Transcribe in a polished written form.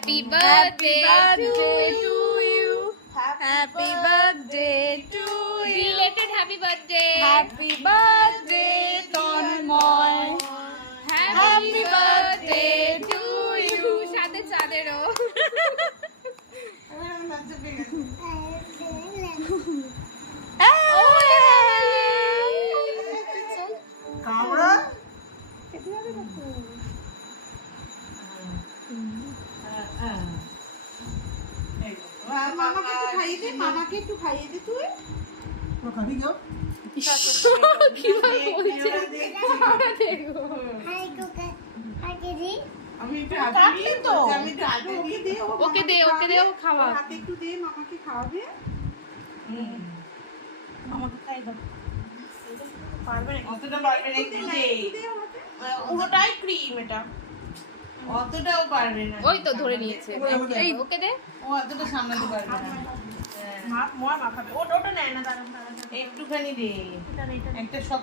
Happy birthday to you. Happy birthday to you. Belated happy birthday. Happy birthday, Tanmoy. Happy birthday to you. সাথে চাঁদেরও। কামড়া মামাকে একটু খাইয়ে দে, মামাকে একটু খাইয়ে দে তুই। খাবি কেউ? কিভাবে বলছে? দেখো। আমি একটু হাতে দিই তো, আমি একটু হাতে দিয়ে দে, ওকে দে, ওকে দে, ও খাওয়া। হাতে একটু দে, মামাকে খাওয়াবে। আমাকে খাই দাও। পারবে না, অতটা পারবে না, একটু দে। পুরোটাই ক্রিম এটা। অতটাও পারবে না। ওই তো ধরে নিয়েছে। এই ওকে দে। ও অতটা সামলাতে পারবে না। মা মাখাবে, ওটা নেয় না, দাঁড়ান। একটুখানি দে, এটা একটা সব